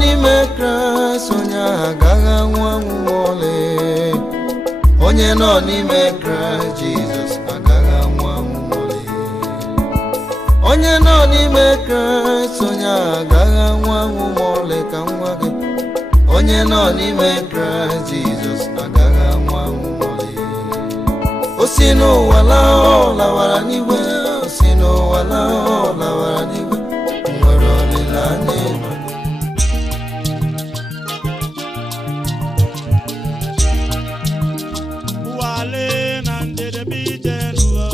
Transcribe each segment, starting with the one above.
n'ime Kraịst onye agaghị anwụ anwụ mole. Onye nọ n'ime Kraịst Jizọs agaghị anwụ anwụ mole. Onye nọ n'ime Kraịst onye agaghị anwụ anwụ mole ka nwa gị. Onye nọ n'ime Kraịst Jizọs agaghị anwụ anwụ mole. O si n'ụwa laa ọ lawara n'igwe. O si n'ụwa laa ọ lawara n'igwe. Nwere olileanya ịnọ. Wale nande bijenuwa,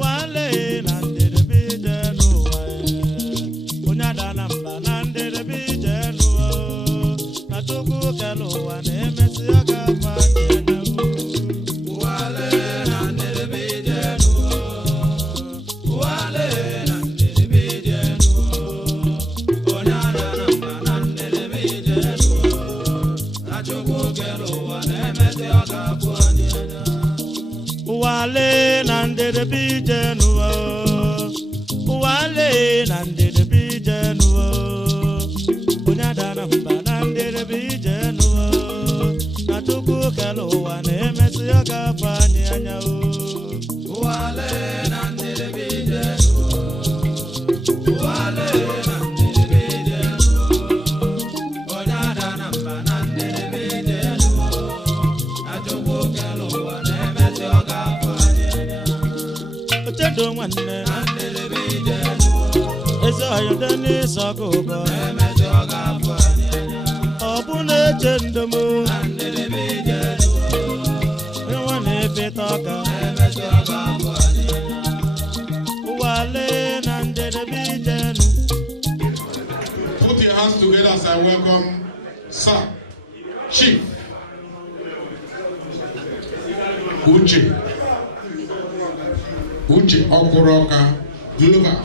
wale nande bijenuwa, kunyada namba nande bijenuwa, natuku keluwa nemesi yoga fani anyao. Wale nande bijenuwa, wale nande bijenuwa, kunyada namba nande bijenuwa, natuku keluwa nemesi yoga. Don't want to it's all you done is a go. Open a gentleman and the video. You want a bit of Wale and the video. Put your hands together as I welcome Sir Chief Uche Okoroka Global.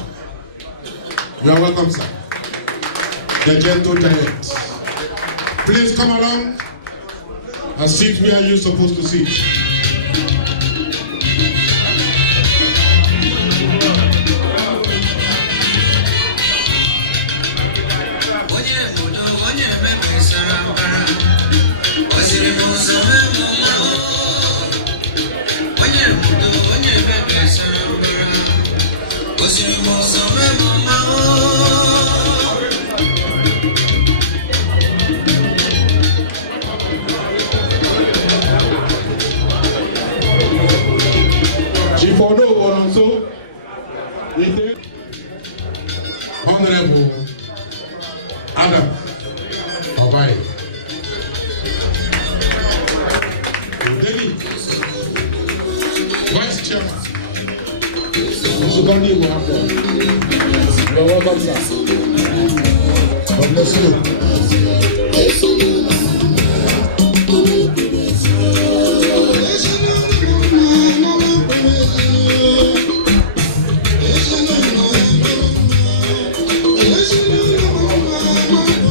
You are welcome, sir. The gentle giant. Please come along and sit where you're supposed to sit. Chief Odo also, Honorable Adam Obai. Vice Chairman. You are welcome, sir. God bless you.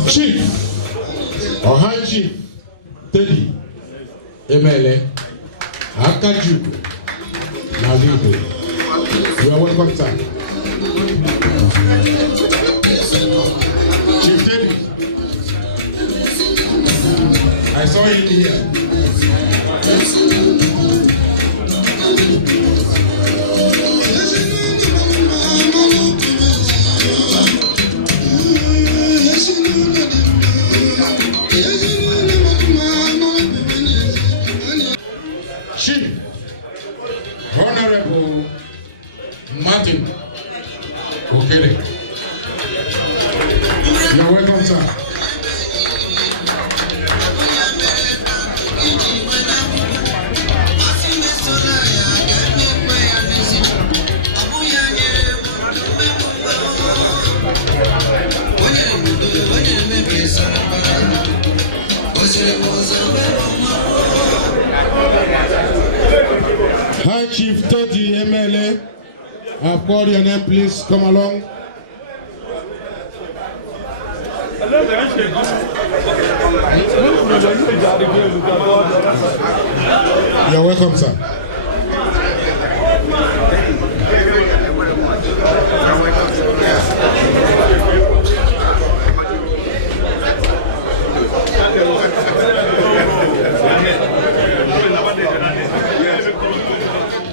Chief, or High Chief Teddy Emele Akajuku Nalibu. You are welcome, sir. Chief Teddy, I saw him here. Chief Honorable Martin Okere. You are welcome, sir. High Chief Teddy MLA, I've called your name, please come along. You're welcome, sir.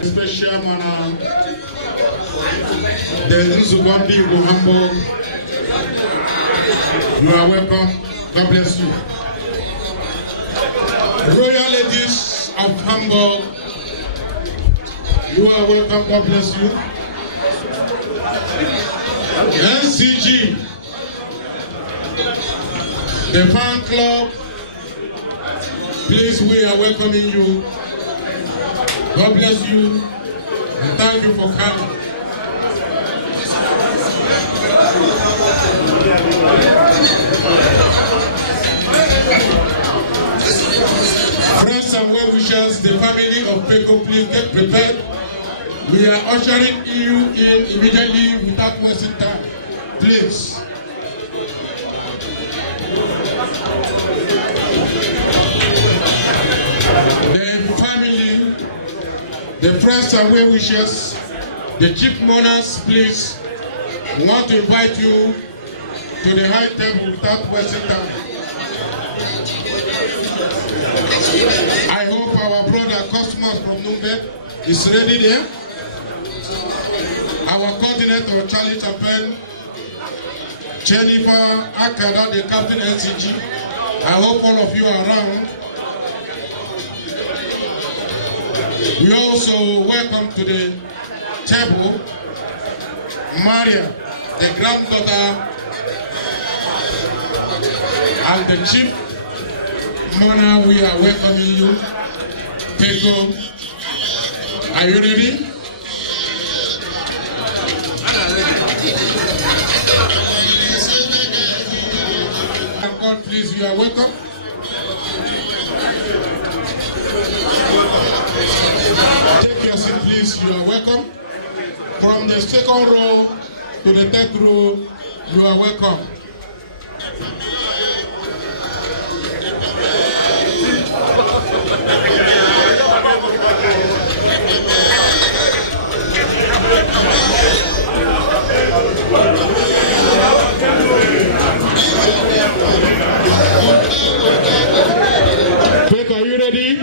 Special manner, the Nzugondi in Hamburg. You are welcome. God bless you. Royal Ladies of Hamburg, you are welcome. God bless you. NCG, the fan club, please, we are welcoming you. God bless you and thank you for coming. Friends and well wishers, the family of Peko, please get prepared. We are ushering you in immediately without wasting time. Please. The family, the friends and well wishers, the chief mourners, please, we want to invite you to the high table without wasting time. I hope our brother Cosmos from Nuremberg is ready there. Our coordinator Charlie Chappell, Jennifer Akada, the captain NCG. I hope all of you are around. We also welcome to the table Maria, the granddaughter and the chief mourner. We are welcoming you. Peko, are you ready? God, please, you are welcome. Take your seat, please. You are welcome. From the second row to the third row, you are welcome. Quick, are you ready?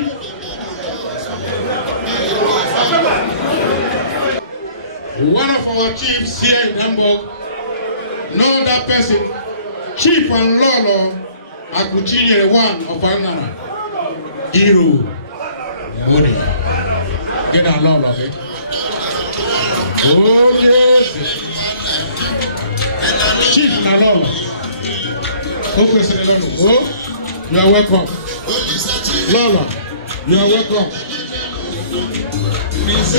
One of our chiefs here in Hamburg, know that person, Chief and Lolo Akuchinyere one of Anana. Iru. Woody. Get a Lolo, okay? Oh, yes. Chief and Lolo. Oh, you are welcome. Lolo, you are welcome. Is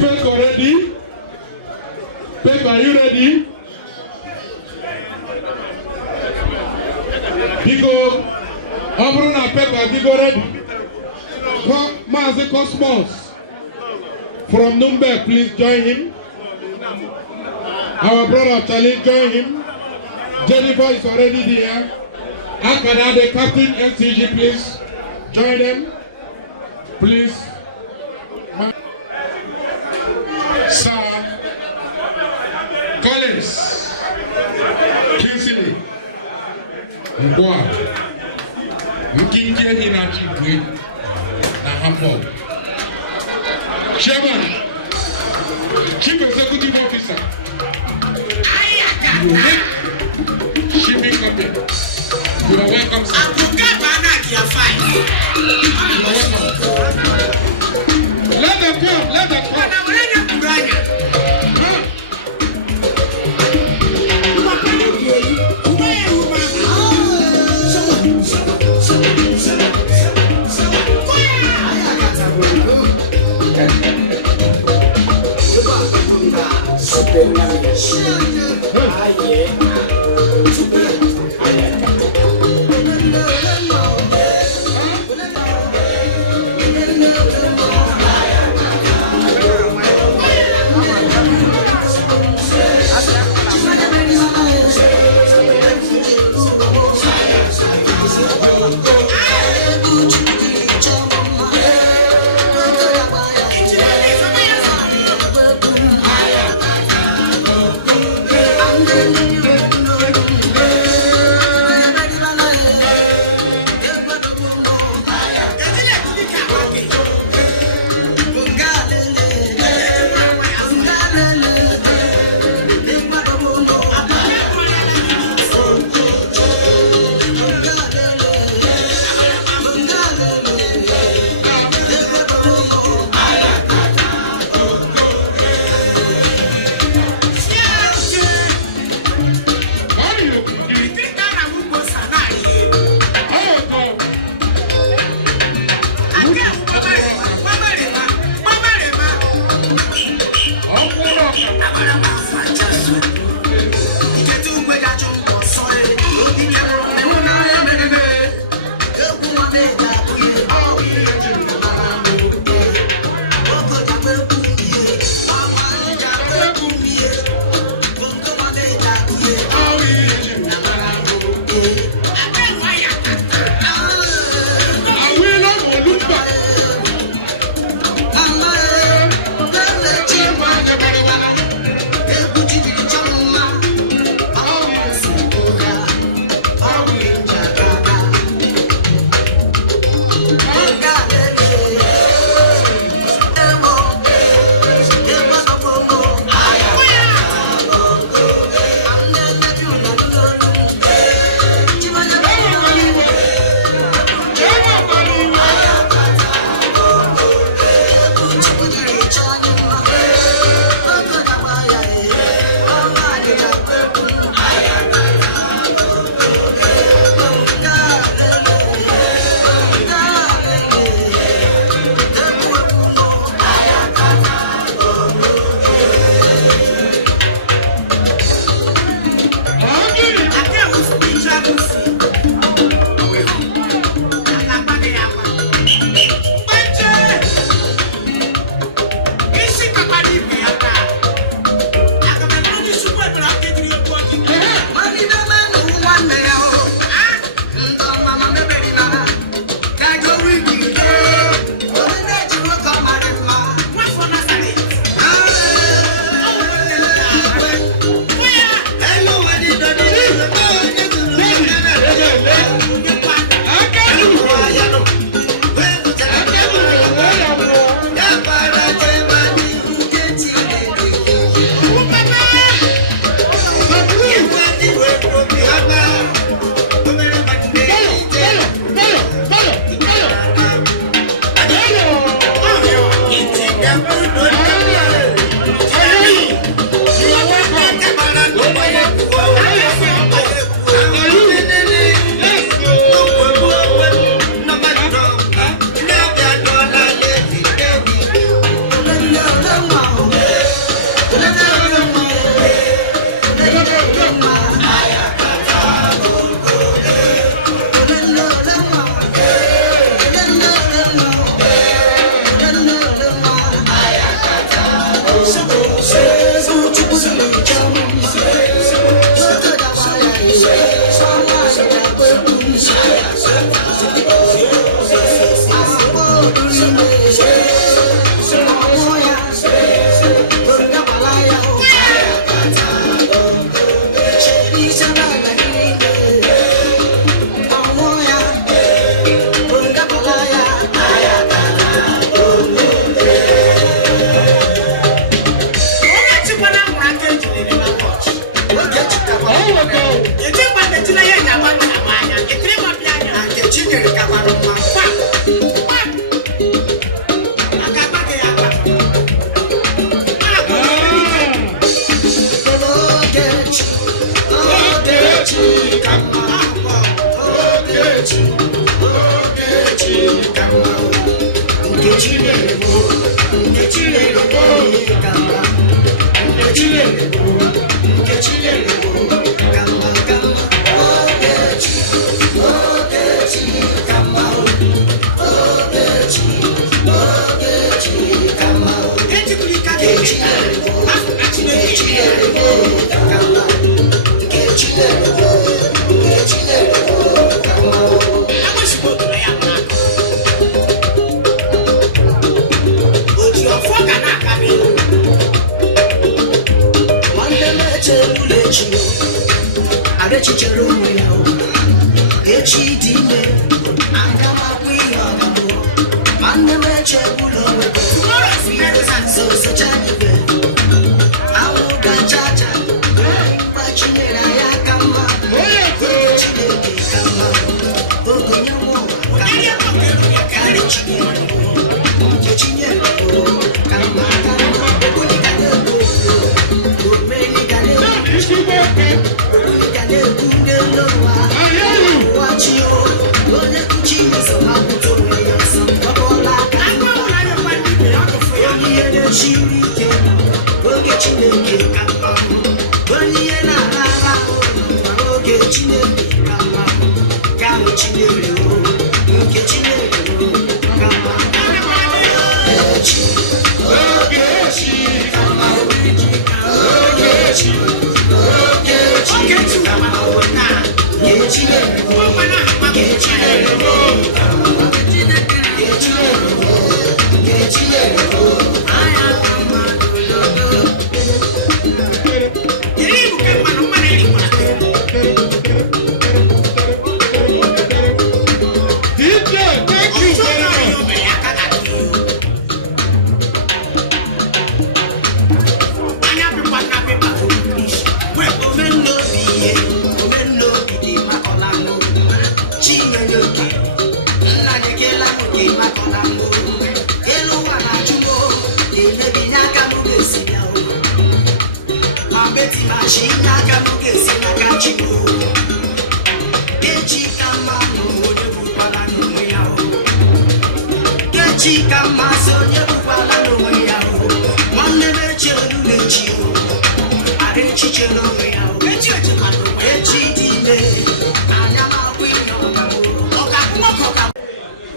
Peko ready? Peko, are you ready? Digo, Obruna Peko, Digo ready? Mazi Cosmos from Nuremberg, please join him. Our brother Charlie, join him. Jennifer is already there. Akada, the captain NCG, please join them. Please. Sir Collins, Kinsley, Mboa, Mkinje Inachi Gwe, na Hamburg. Chairman, Chief Executive Officer, Shipping Company. You are welcome, sir. You are welcome. Let them come, let them come.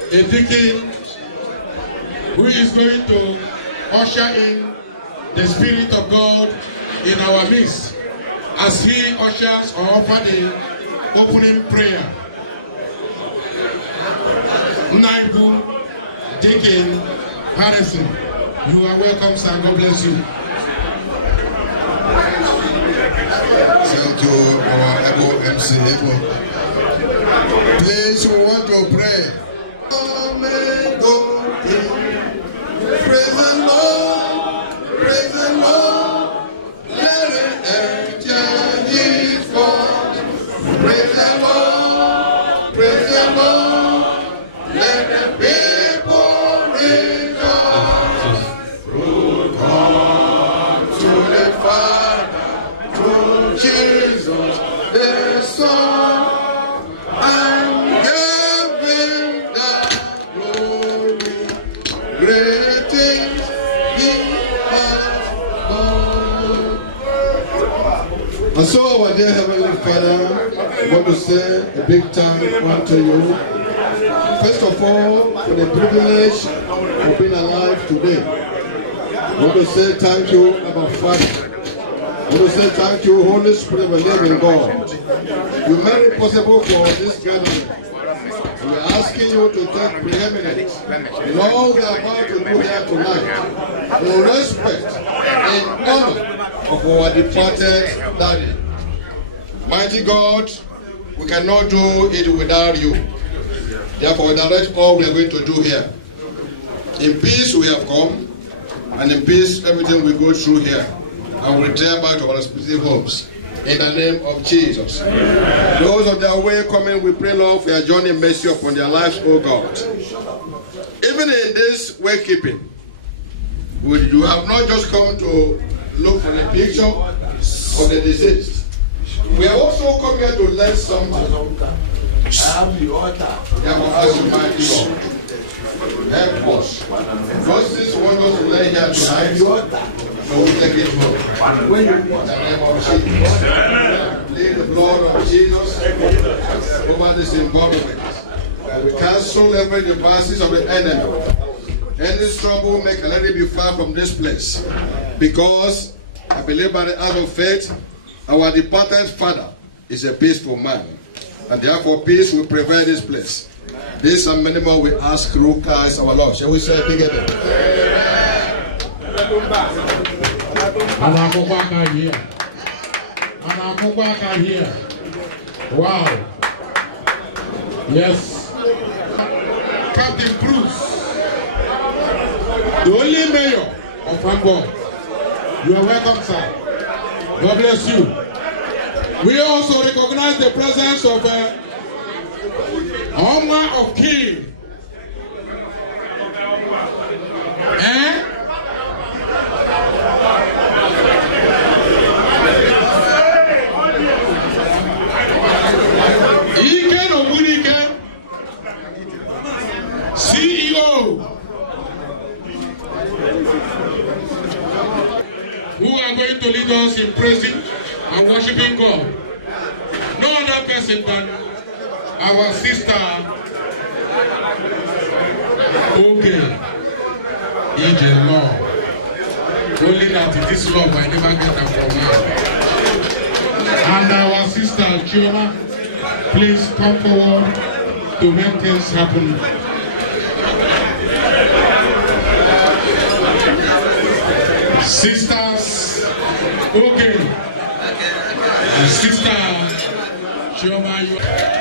A deacon who is going to usher in the Spirit of God in our midst as he ushers or offers the opening prayer. Naibu Deacon Harrison, you are welcome, sir. God bless you. Thank you, our able MC Ebo. Please, we want to pray. Amen. Go in. Praise the Lord. Praise the Lord. Let it enter ye forth. Praise the Lord. Praise the Lord. Let the people rejoice. Through God to the Father, through Jesus the Son. And so, our dear Heavenly Father, I want to say a big thank you to you. First of all, for the privilege of being alive today. I want to say thank you, our Father. I want to say thank you, Holy Spirit, the living God. You made it possible for this gathering. We are asking you to take preeminence in all we are about to do here tonight, in respect and honor of our departed daddy. Mighty God, we cannot do it without you. Therefore, direct all we are going to do here. In peace we have come, and in peace everything we go through here, and we return back to our respective homes. In the name of Jesus. Amen. Those of their way coming, we pray, Lord, for your journey mercy upon their lives, O God. Even in this wakekeeping, you have not just come to look for the picture of the deceased. We have also come here to learn something. Therefore, as you might Lord, help us. Those who want us to learn here tonight, so we take it home. In the name of Jesus. Plead the blood of Jesus over this environment. We cancel every devices of the enemy. Any troublemaker, let it be far from this place. Because I believe by the act of faith, our departed father is a peaceful man. And therefore peace will prevail this place. This and many more we ask through Christ our Lord. Shall we say it together? Here. Wow. Yes. Captain Bruce, the only mayor of Hamburg. You are welcome, sir. God bless you. We also recognize the presence of Omar of King. Ike Obunike, CEO, who are going to lead us in praising and worshiping God. No other person than our sister, okay, Angel Law. Only that it is love, I never get that from her. And our sister, Chioma. Please come forward to make things happen. Sisters, okay. Sister Chioma, you.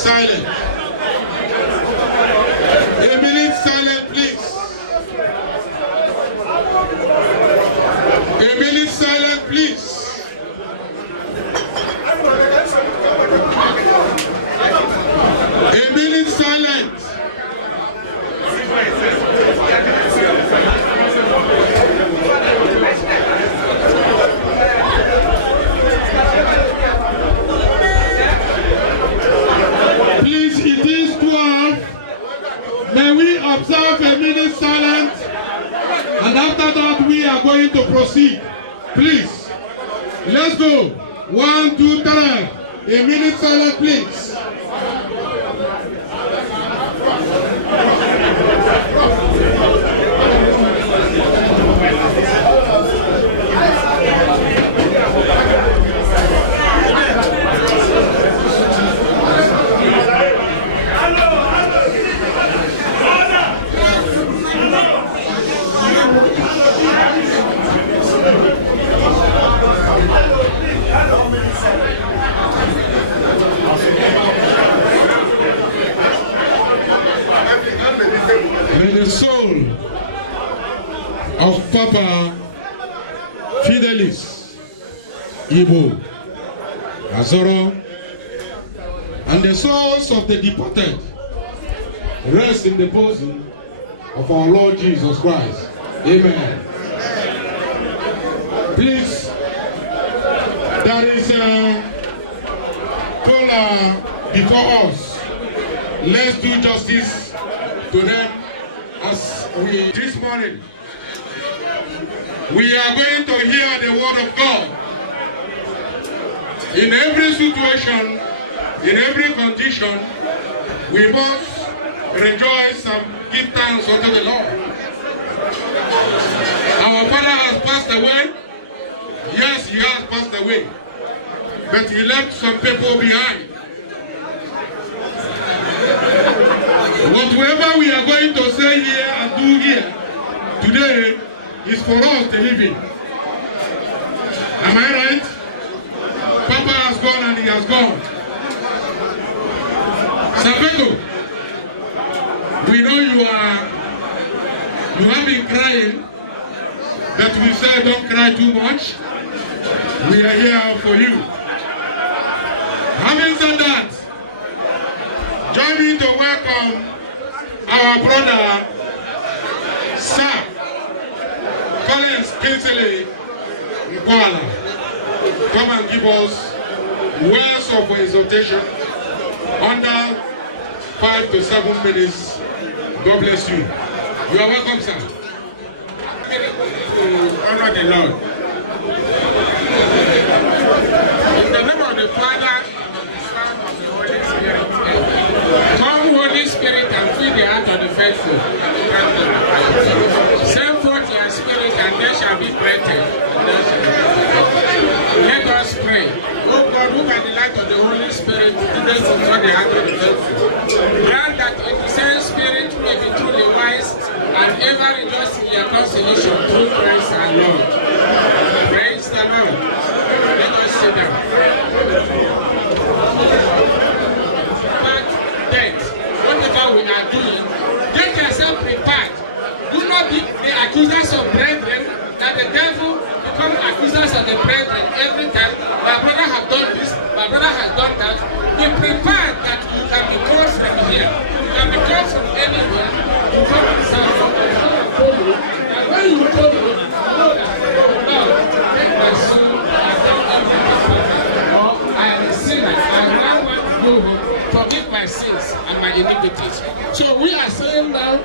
silent. A minute silent, please. A silent, please. A minute silence. Please, it is 12. May we observe a minute silence, and after that we are going to proceed. Please, let's go. 1, 2, 3. A minute silence, please. May the soul of Papa Fidelis Ibo Azoro and the souls of the departed rest in the bosom of our Lord Jesus Christ. Amen. Please, there is a caller before us. Let's do justice to them as we this morning. We are going to hear the word of God. In every situation, in every condition, we must rejoice and give thanks unto the Lord. Our father has passed away. Yes, he has passed away. But he left some people behind. Whatever we are going to say here and do here today is for us to live in. Am I right? Papa has gone and he has gone. Sabeto, we know you have been crying, but we say don't cry too much. We are here for you. Having said that, join me to welcome our brother, Sir Collins Kinsley Nkwala. Come and give us words of exhortation under 5 to 7 minutes. God bless you. You are welcome, sir. To honor the Lord. In the name of the Father, Holy Spirit. Come, Holy Spirit, and fill the heart of the faithful. Send forth your spirit, and they shall be created. Let us pray. Oh God, who by the light of the Holy Spirit, today to know the heart of the faithful. Grant that in the same spirit may be truly wise and ever rejoice in your consolation through Christ our Lord. Praise the Lord. Let us sit down. Whatever we are doing, get yourself prepared. Do not be the accusers of brethren, that the devil become accusers of the brethren every time. My brother has done this, my brother has done that. Be prepared that you can be called from here. You can be called from anywhere. You come and say, and when you told me, know that take my soul and don't or I am a sinner. I now want to go home. Forgive my sins and my iniquities. So we are saying now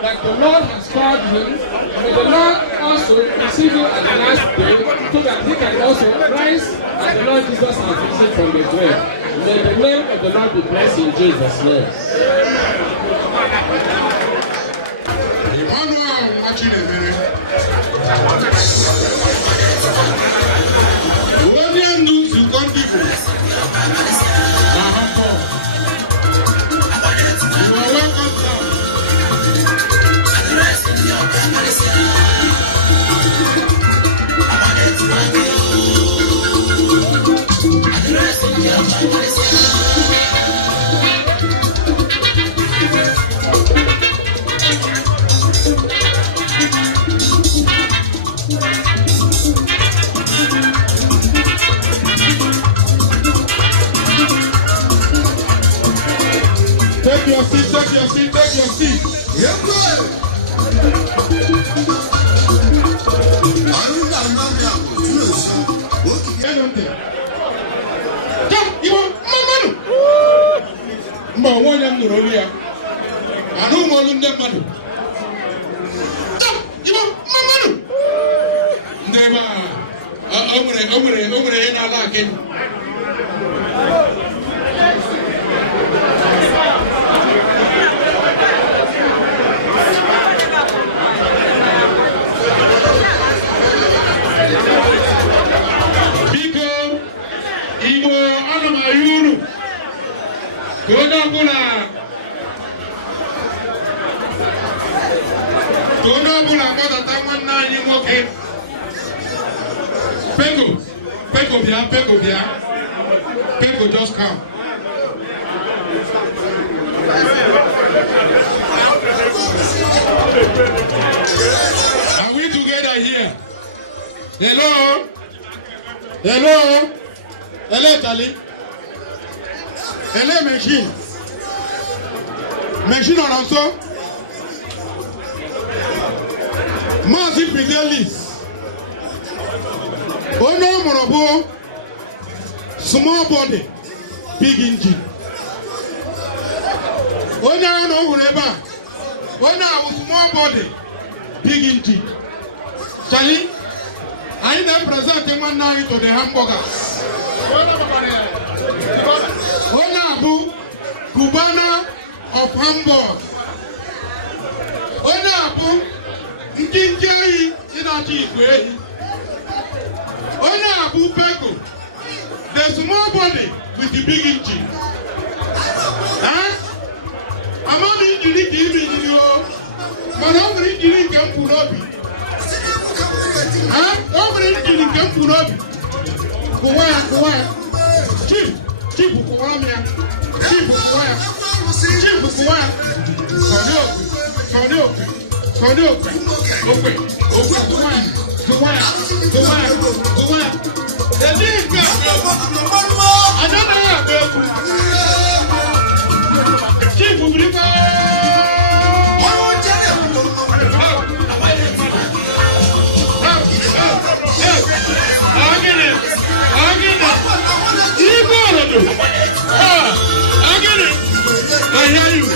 that the Lord has called him. May the Lord also receive him at the last day so that he can also rise as the Lord Jesus has risen from the grave. May the name of the Lord be blessed in Jesus' name. Thank you. your seat, take your seat. Peko just come. Are we together here? Hello? Hello? Hello, Tali? Hello, machine? Machine on also? Massive Fidelis. Oh no, Morobo. Small body, big engine. Oh no, whatever. Oh no, small body, big engine. Charlie, I now present one night to the hamburgers. Oh no, Cubana of Hamburg. Oh no, Injai in a cheap way. Oh no, Peko. The small body with the big engine. Huh? I'm not injuring the image, you know. But I'm injuring Kampunobi. Huh? I'm injuring Kampunobi. Kuwaya. Chief Kuwaya. Chief Kuwaya. Kuwaya. The big girl. I don't know. Chief will bring I hear you.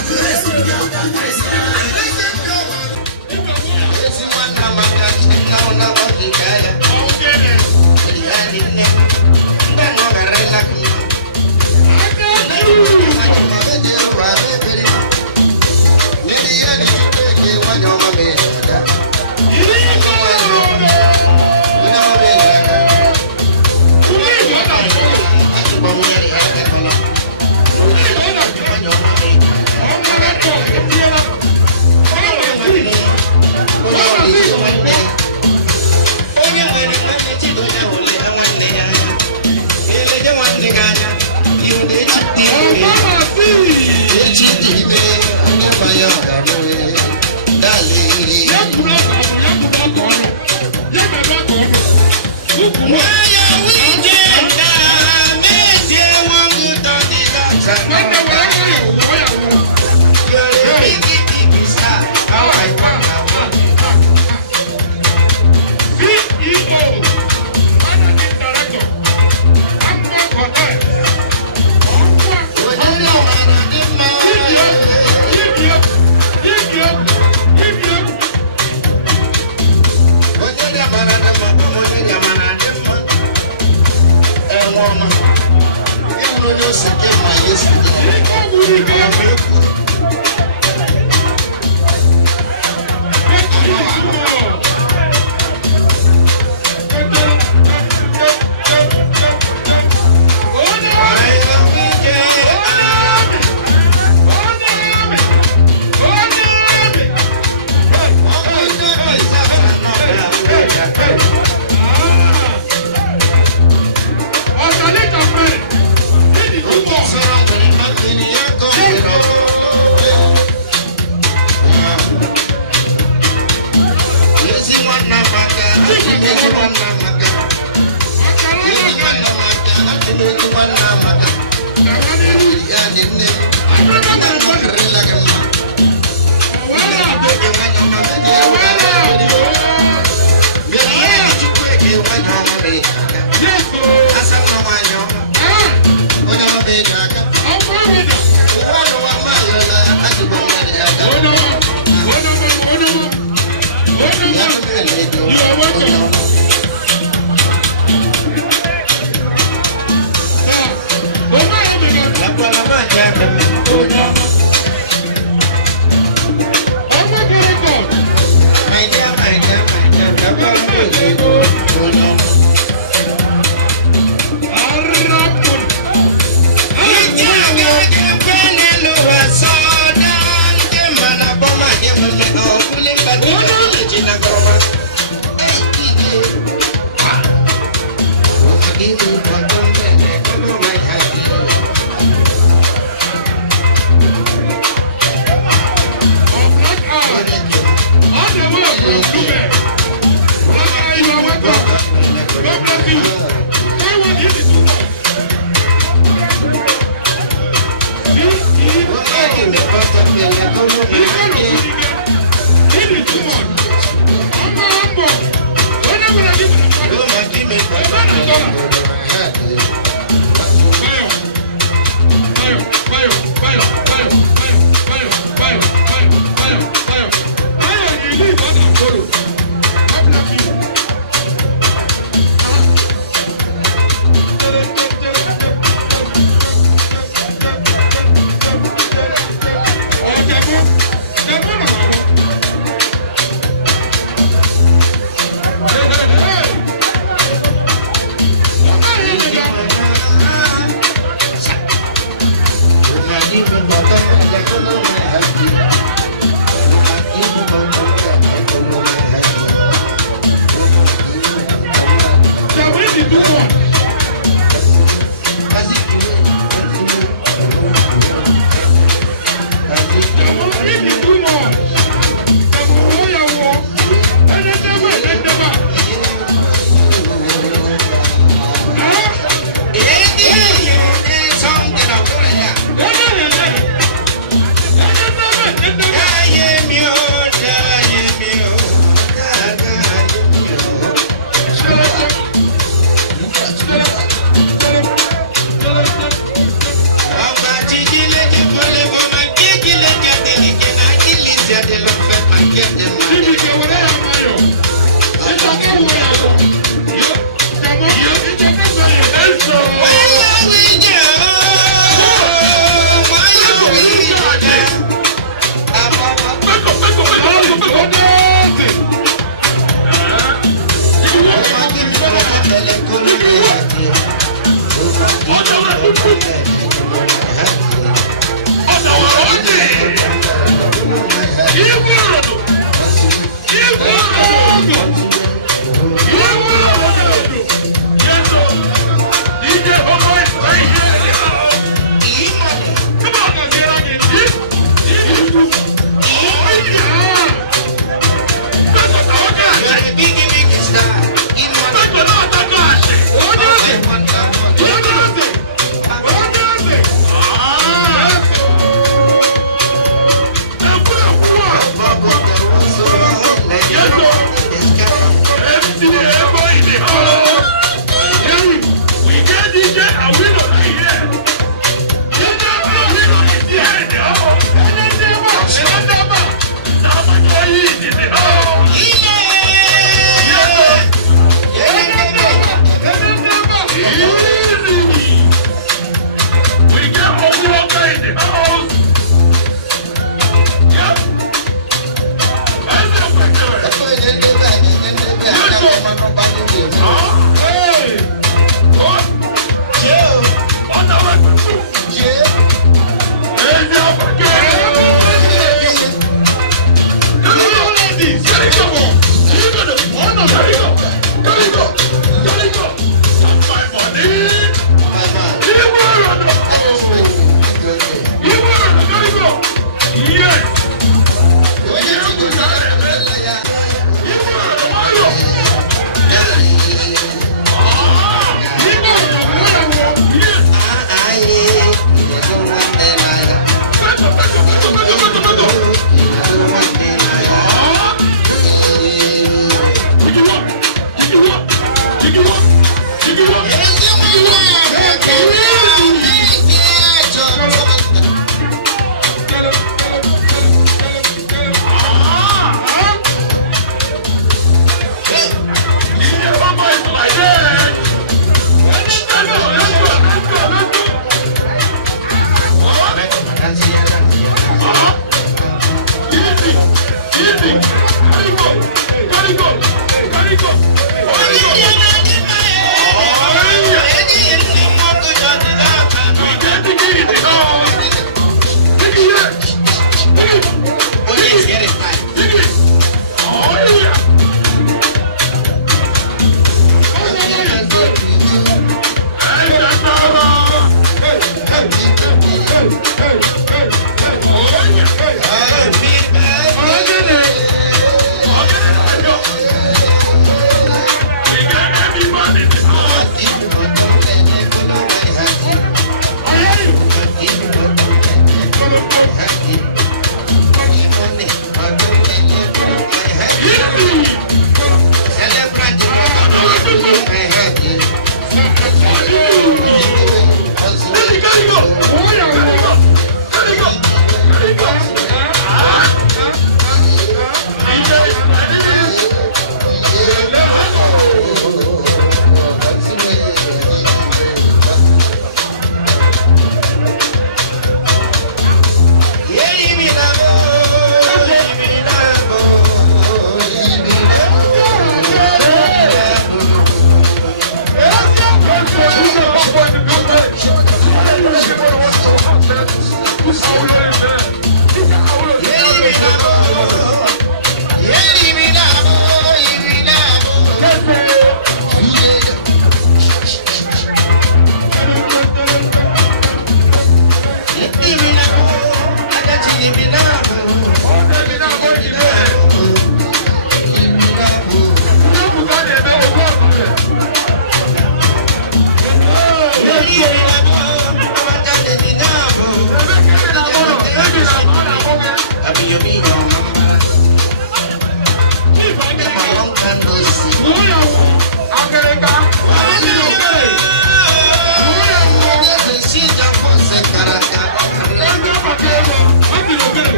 DJ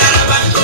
Yarabanko,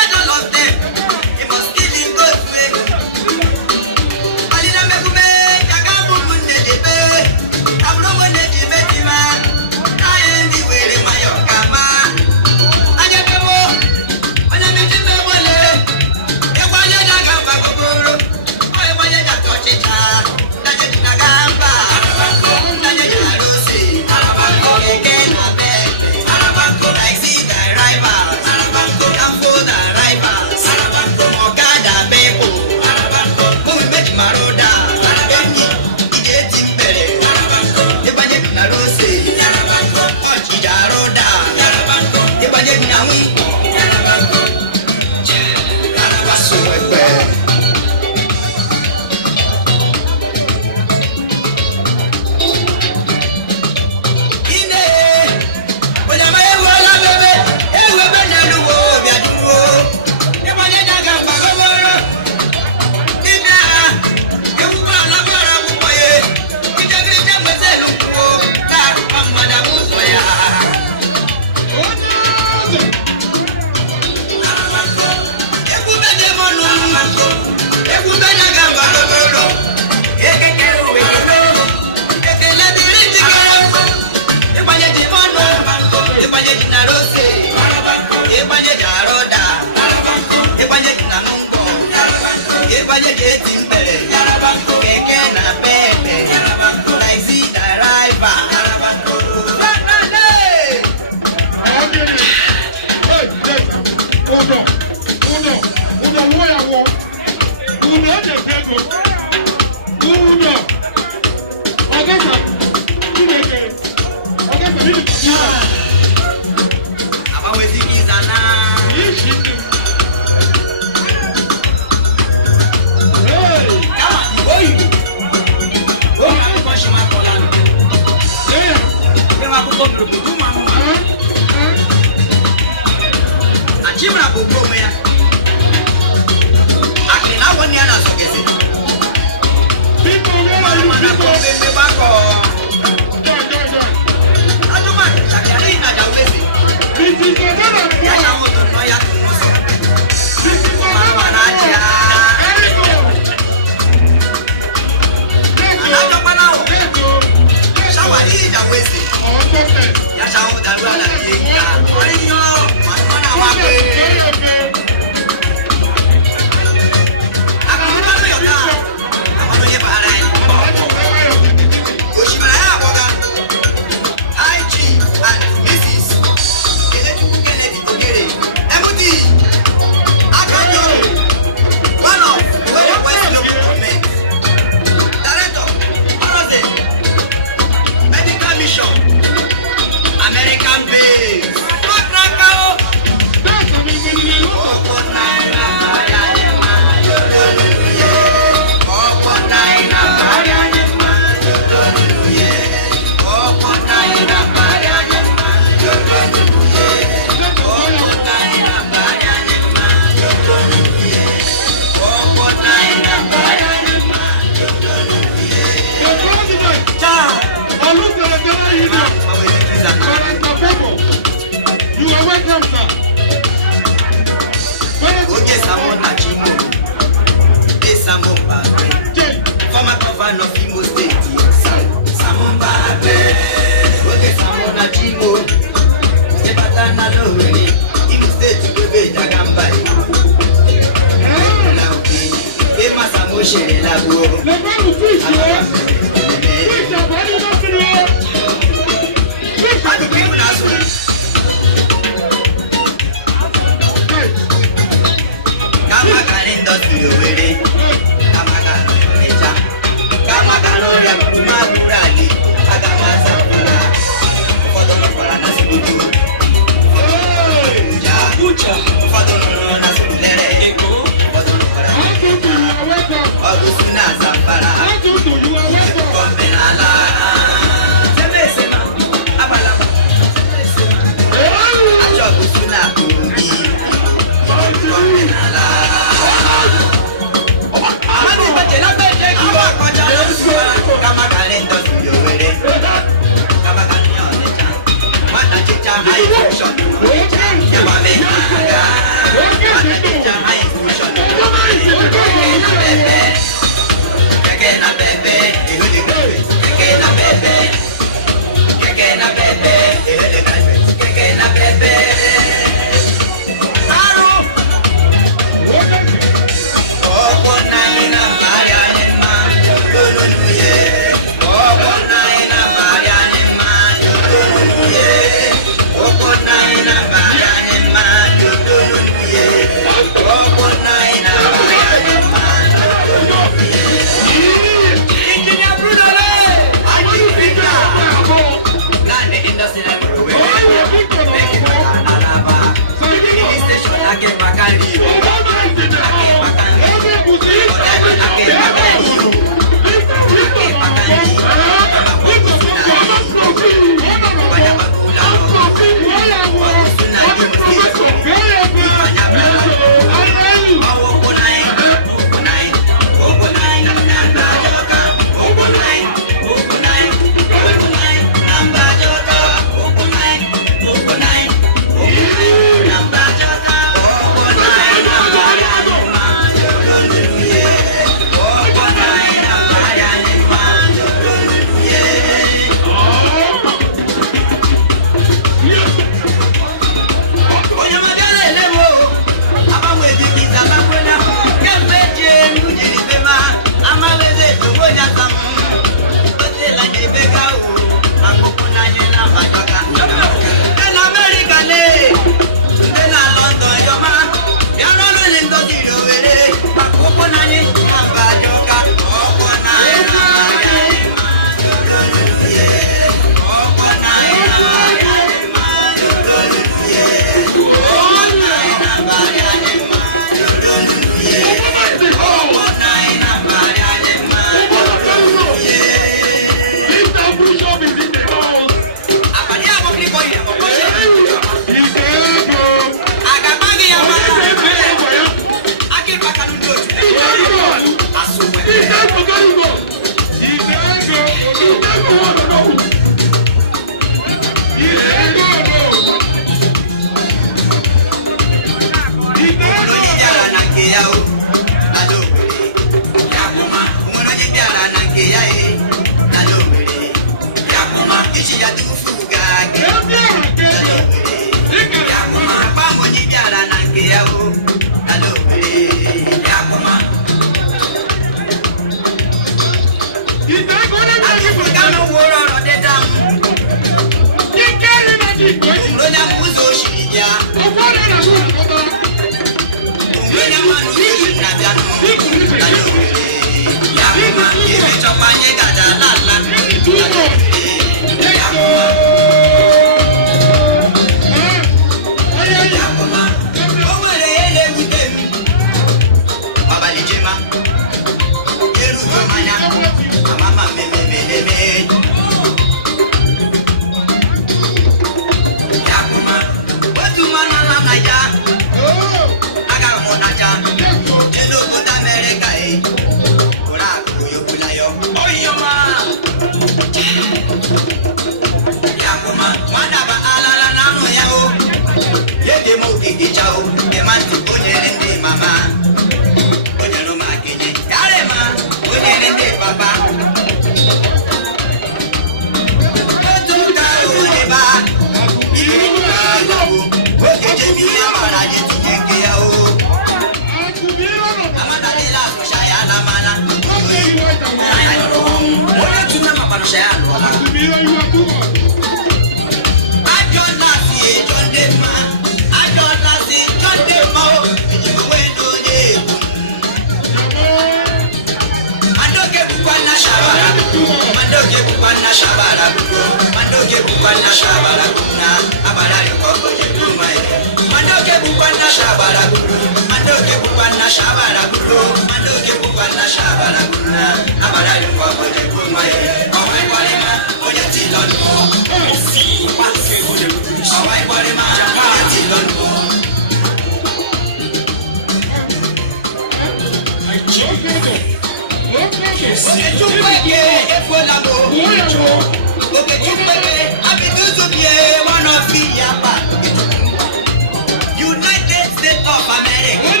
United States of America.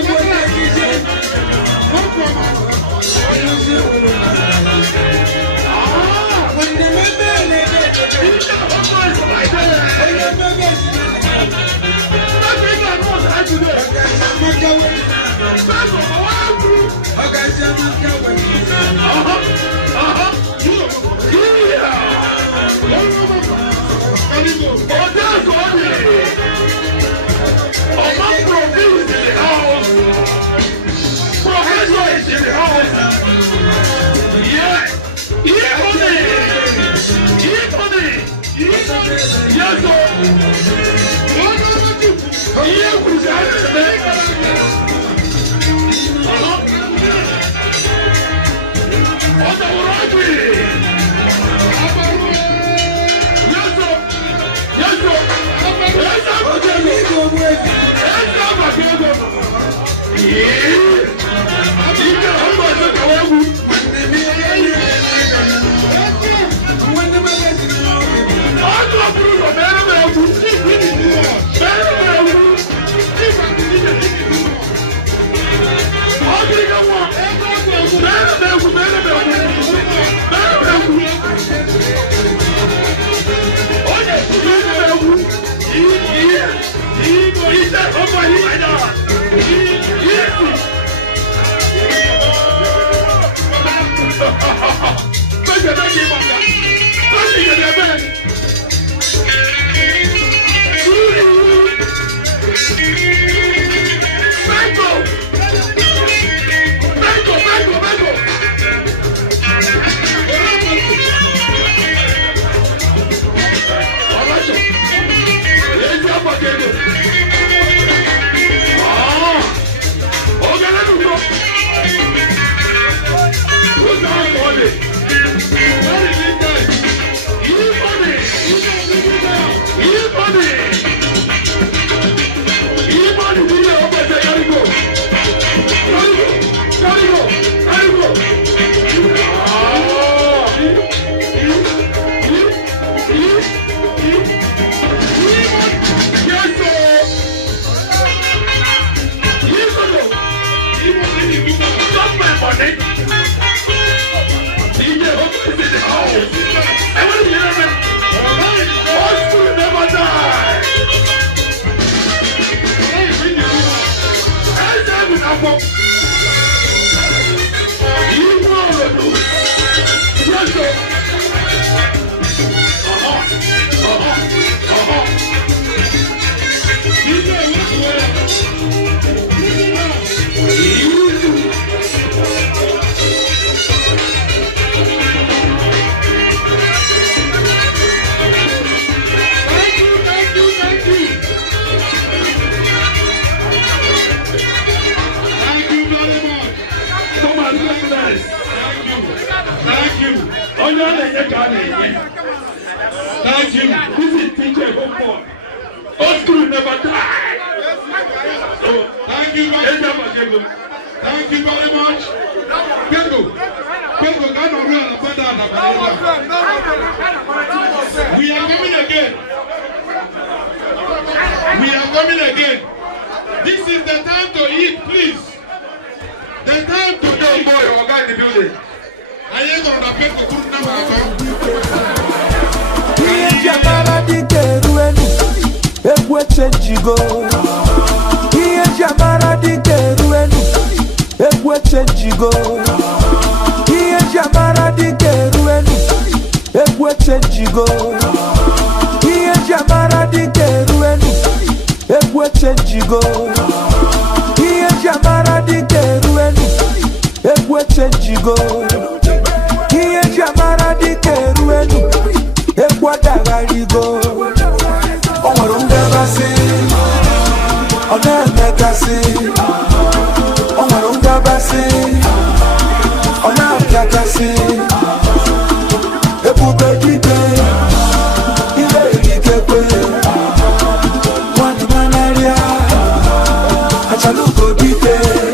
Thank you. This is teacher Hope. Old school never die. Thank you very much. Thank you very much. We are coming again. We are coming again. This is the time to eat, please. The time to eat. Boy, we're going to the building. I ain't going to pay for good number. Jamara di keruenu, ekwe chenjigo. Iye jamara di keruenu, ekwe chenjigo. Iye jamara di keruenu, ekwe chenjigo. Iye jamara di keruenu, ekwe chenjigo. Iye jamara di keruenu, ekwe chenjigo. Iye jamara di keruenu. Ekwadagarigo, Omarungabasi, Onamekasi, Omarungabasi, Onamekasi, Ebubedike, Ileikepe, Wanimanaria, Achaluko Dike.